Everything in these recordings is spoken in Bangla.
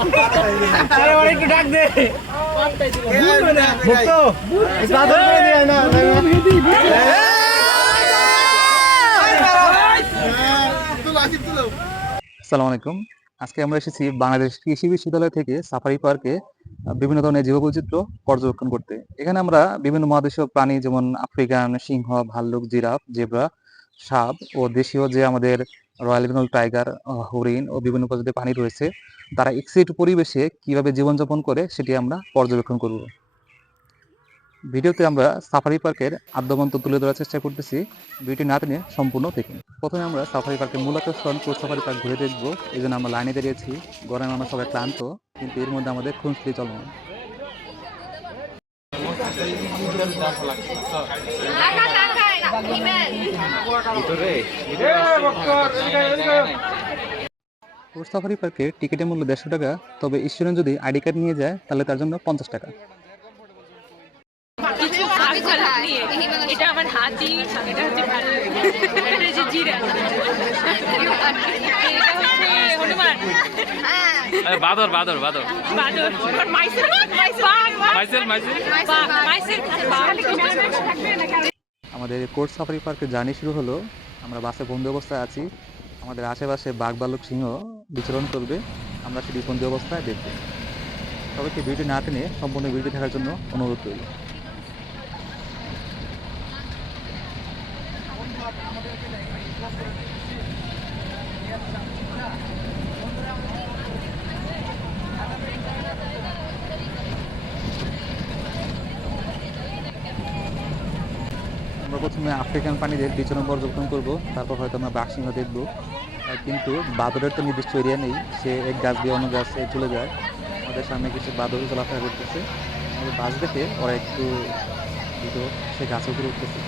আরে ওর একটু ডাক দে। ভক্ত বাদল করে দিয়ে না আসসালামু আলাইকুম। আজকে আমরা এসেছি বাংলাদেশ কৃষি বিশ্ববিদ্যালয় থেকে সাফারি পার্কে বিভিন্ন ধরনের জীববৈচিত্র্য পর্যবেক্ষণ করতে। এখানে আমরা বিভিন্ন মহাদেশীয় প্রাণী যেমন আফ্রিকান সিংহ ভাল্লুক জিরাফ জেব্রা সাপ ও দেশীয় যে আমাদের রয়্যাল বেঙ্গল টাইগার হরিণ ও বিভিন্ন প্রজাতির প্রাণী রয়েছে। তারা এক্সিট পরিবেশে কীভাবে জীবনযাপন করে সেটি আমরা পর্যবেক্ষণ করব। ভিডিওতে আমরা সাফারি পার্কের আদ্যবন্ত তুলে ধরার চেষ্টা করতেছি। ভিডিওটি না টেনে সম্পূর্ণ দেখুন। প্রথমে আমরা সাফারি পার্কের মূল আকর্ষণ সাফারি পার্ক ঘুরে দেখব। এই জন্য আমরা লাইনে দাঁড়িয়েছি। গরমে আমরা সবাই ক্লান্ত কিন্তু এর মধ্যে আমাদের খুঁজতে চলমান। Kakak, কোচ সাফারি পার্কে টিকিটের মূল্য দেড়শো টাকা তবে স্টুডেন্ট যদি আইডি কার্ড নিয়ে যায় তাহলে তার জন্য পঞ্চাশ টাকা। কিছু আমি কলাম নিয়ে এটা আমার হাতি এটা হচ্ছে এটা হচ্ছে জিরা। হনুমান। বাদর বাদর বাদর। বাদর। আর মাইসেল মাইসেল মাইসেল মাইসেল। বাঘ আমাদের কোর্ট সাফারি পার্কে জার্নি শুরু হলো। আমরা বাসে বন্দি অবস্থায় আছি। আমাদের আশেপাশে বাঘ বালক সিংহ বিচরণ করবে। আমরা সেটি বন্দি অবস্থায় দেখব। সবাইকে ভিডিও না টেনে সম্পূর্ণ ভিডিও দেখার জন্য অনুরোধ করি আমরা প্রথমে আফ্রিকান প্রাণীদের বিচরণ পর্যবেক্ষণ করব, তারপর হয়তো আমরা বাঘ সিংহ দেখব কিন্তু বাদরের তো নির্দিষ্ট এরিয়া নেই, সে এক গাছ দিয়ে অন্য গাছে চলে যায়। আমাদের সামনে কিছু বাদর চলাফেরা করতেছে। আমাদের বাস দেখে ওরা একটু দ্রুত সে গাছের উপরে উঠতেছে।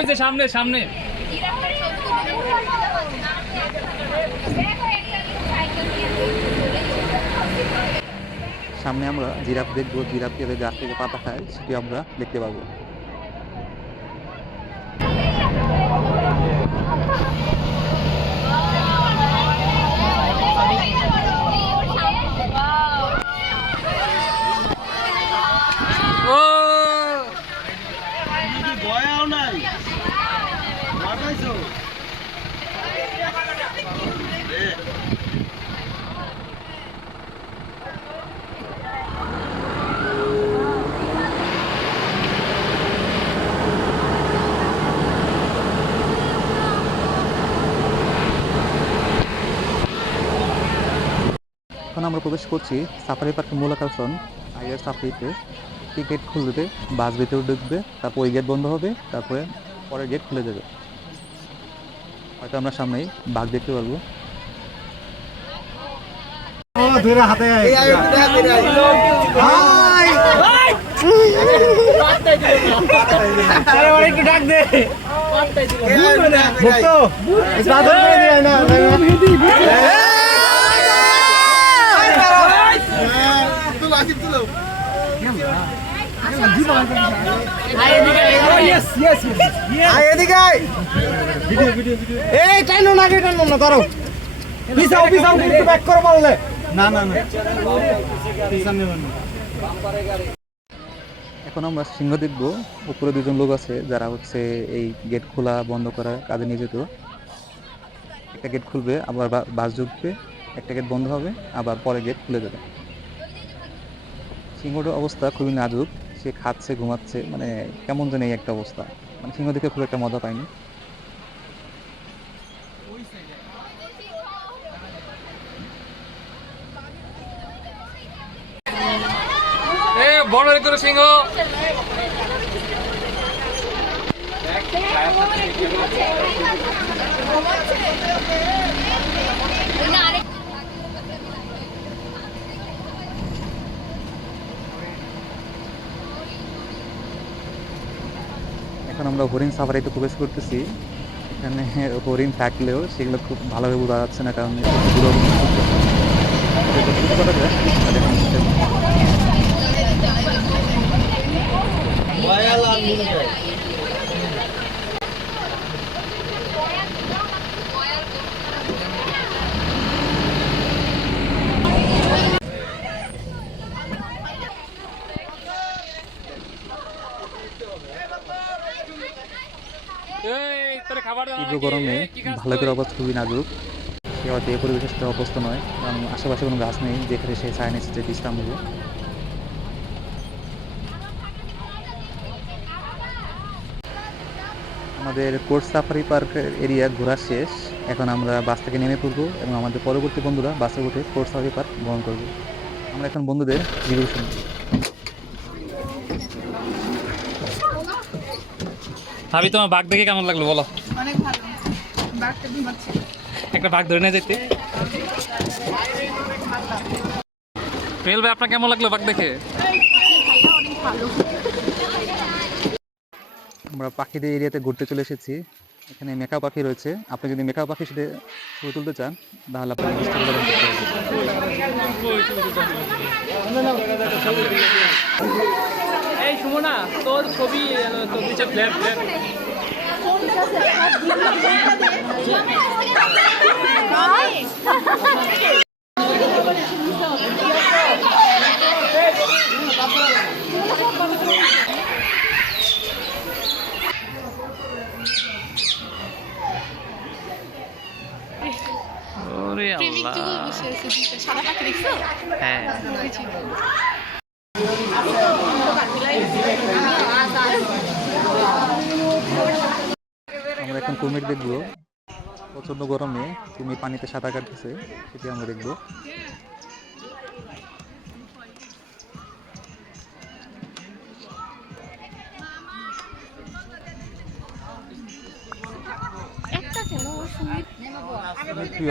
ওই যে সামনে সামনে। সামনে আমরা জিরাফ দেখব জিরাফ কীভাবে গাছ থেকে পাতা খায় সেটি আমরা দেখতে পাবো। এখন আমরা প্রবেশ করছি সাফারি পার্কের মূল আকর্ষণ আইয়ার সাফারিতে। টিকিট খুলবে, বাস ভিতরে ঢুকবে, তারপর ওই গেট বন্ধ হবে, তারপরে পরের গেট খুলে যাবে। হয়তো আমরা সামনেই বাঘ দেখতে পারব ও ধরে হাতে একটু ডাক দে ভক্ত বাদল করে দিয়ে না এখন আমরা সিংহ দেখব। উপরে দুজন লোক আছে, যারা হচ্ছে এই গেট খোলা বন্ধ করার কাজে নিয়োজিত। একটা গেট খুলবে, আবার বাস ঢুকবে, একটা গেট বন্ধ হবে, আবার পরে গেট খুলে যাবে সিংহটার অবস্থা খুবই নাজুক। সে খাচ্ছে ঘুমাচ্ছে মানে কেমন জানি এই একটা অবস্থা। মানে সিংহ দেখে খুব একটা মজা পাইনি। এ বড় করে সিংহ। এখন আমরা হরিণ সাফারিতে প্রবেশ করতেছি। এখানে হরিণ থাকলেও সেগুলো খুব ভালোভাবে বোঝা যাচ্ছে না কারণ করা আর এখন step রয়্যাল আর মুরগাই এই তোর খাবার দাও তীব্র গরমে এই, কি ভালো করে অবস্থা খুবই নাজুক। সে হয়তো এই পরিবেশের সাথে অভ্যস্ত নয় কারণ আশেপাশে কোনো গাছ নেই যেখানে সে ছায়া নিচ্ছে বিশ্রাম নেবে আমাদের কোর্ট সাফারি পার্ক এরিয়া ঘোরা শেষ। এখন আমরা বাস থেকে নেমে পড়ব এবং আমাদের পরবর্তী বন্ধুরা বাসে উঠে কোর্ট সাফারি পার্ক ভ্রমণ করব। আমরা এখন বন্ধুদের রিভিউ শুনব ভাবি তোমার বাঘ দেখে কেমন লাগল বলো? অনেক ভালো। বাঘটা ঘুমাচ্ছে একটা বাঘ ধরে নিয়ে যেতে পেল ভাই আপনার কেমন লাগল বাঘ দেখে? আমরা পাখিদের এরিয়াতে ঘুরতে চলে এসেছি। এখানে মেকা পাখি রয়েছে। আপনি যদি মেকা পাখির সাথে ছবি তুলতে চান তাহলে আপনাকে বিশ সুমনা তোর ছবি তোর নিচে ওরে আল্লাহ সাদা পাখি দেখছ? হ্যাঁ আমরা এখন কুমির দেখব। প্রচণ্ড গরমে কুমির পানিতে সাঁতার কাটতেছে সেটি আমরা দেখব। একটা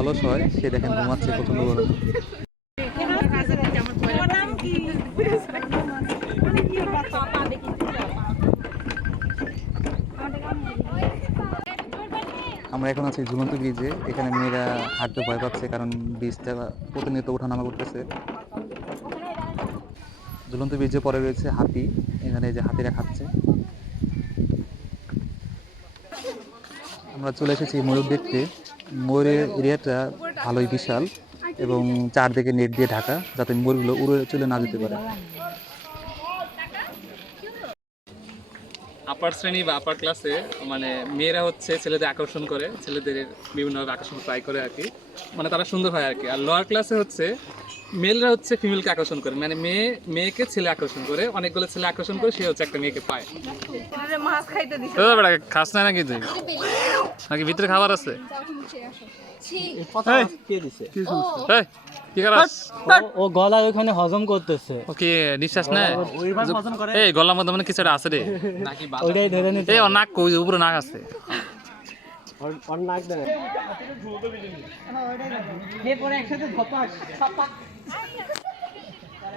অলস হয় সে দেখেন ঘুমাচ্ছে প্রচণ্ড গরমে। আমরা এখন আছি ঝুলন্ত ব্রিজে। এখানে মেয়েরা হাঁটতে ভয় পাচ্ছে কারণ ব্রিজটা প্রতিনিয়ত ওঠানামা করতেছে। ঝুলন্ত ব্রিজে পরে রয়েছে হাতি। এখানে যে হাতিরা খাচ্ছে। আমরা চলে এসেছি ময়ূর দেখতে। ময়ূরের এরিয়াটা ভালোই বিশাল এবং চারদিকে নেট দিয়ে ঢাকা যাতে ময়ূরগুলো উড়ে চলে না যেতে পারে। আপার শ্রেণি বা আপার ক্লাসে মানে মেয়েরা হচ্ছে ছেলেদের আকর্ষণ করে ছেলেদের বিভিন্নভাবে আকর্ষণ ট্রাই করে আর কি মানে তারা সুন্দর হয় আর কি আর লোয়ার ক্লাসে হচ্ছে মেলরা হচ্ছে ফিমেলকে আকর্ষণ করে মানে মেয়ে মেয়েকে ছেলে আকর্ষণ করে অনেকগুলো ছেলে আকর্ষণ করে সে হচ্ছে একটা মেয়েকে পায় মাছ খাইতে দিছে খাস না নাকি তুই নাকি ভিতরে খাবার আছে কে দিছে কি করাস? ও গলা ওখানে হজম করতেছে। ও কি নিঃশ্বাস না এই গলার মধ্যে মানে কিছু আছে রে। ওইটাই ধরে নিতে এই নাক কই উপরে নাক আছে। ওর নাক দেন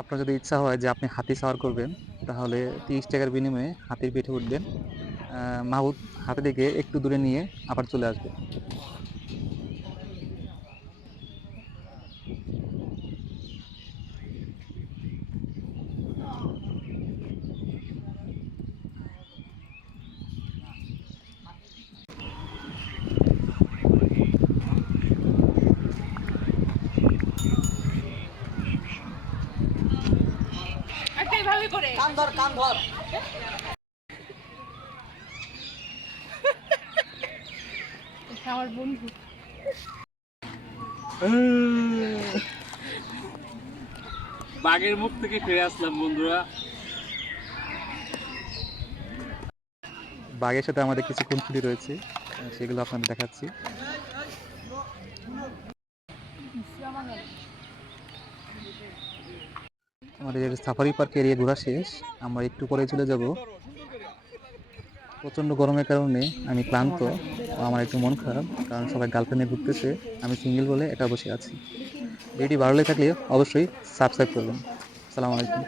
আপনার যদি ইচ্ছা হয় যে আপনি হাতি সাওয়ার করবেন, তাহলে তিরিশ টাকার বিনিময়ে হাতির পিঠে উঠবেন। মাহবুব হাতি একটু দূরে নিয়ে আবার চলে আসবে একটা এইভাবে করে কান ধর। কান ধর আমার বন্ধু। বাঘের মুখ থেকে ফিরে আসলাম বন্ধুরা। বাঘের সাথে আমাদের কিছু খুনসুটি রয়েছে সেগুলো আপনাদের দেখাচ্ছি। আমাদের সাফারি পার্ক এরিয়া ঘোরা শেষ। আমরা একটু পরে চলে যাব। প্রচণ্ড গরমের কারণে আমি ক্লান্ত আমার একটু মন খারাপ, কারণ সবাই গার্লফ্রেন্ডে ঘুরতেছে। আমি সিঙ্গেল বলে একা বসে আছি। ভিডিওটি ভালো লেগে থাকলে অবশ্যই সাবস্ক্রাইব করবেন। আসসালামু আলাইকুম।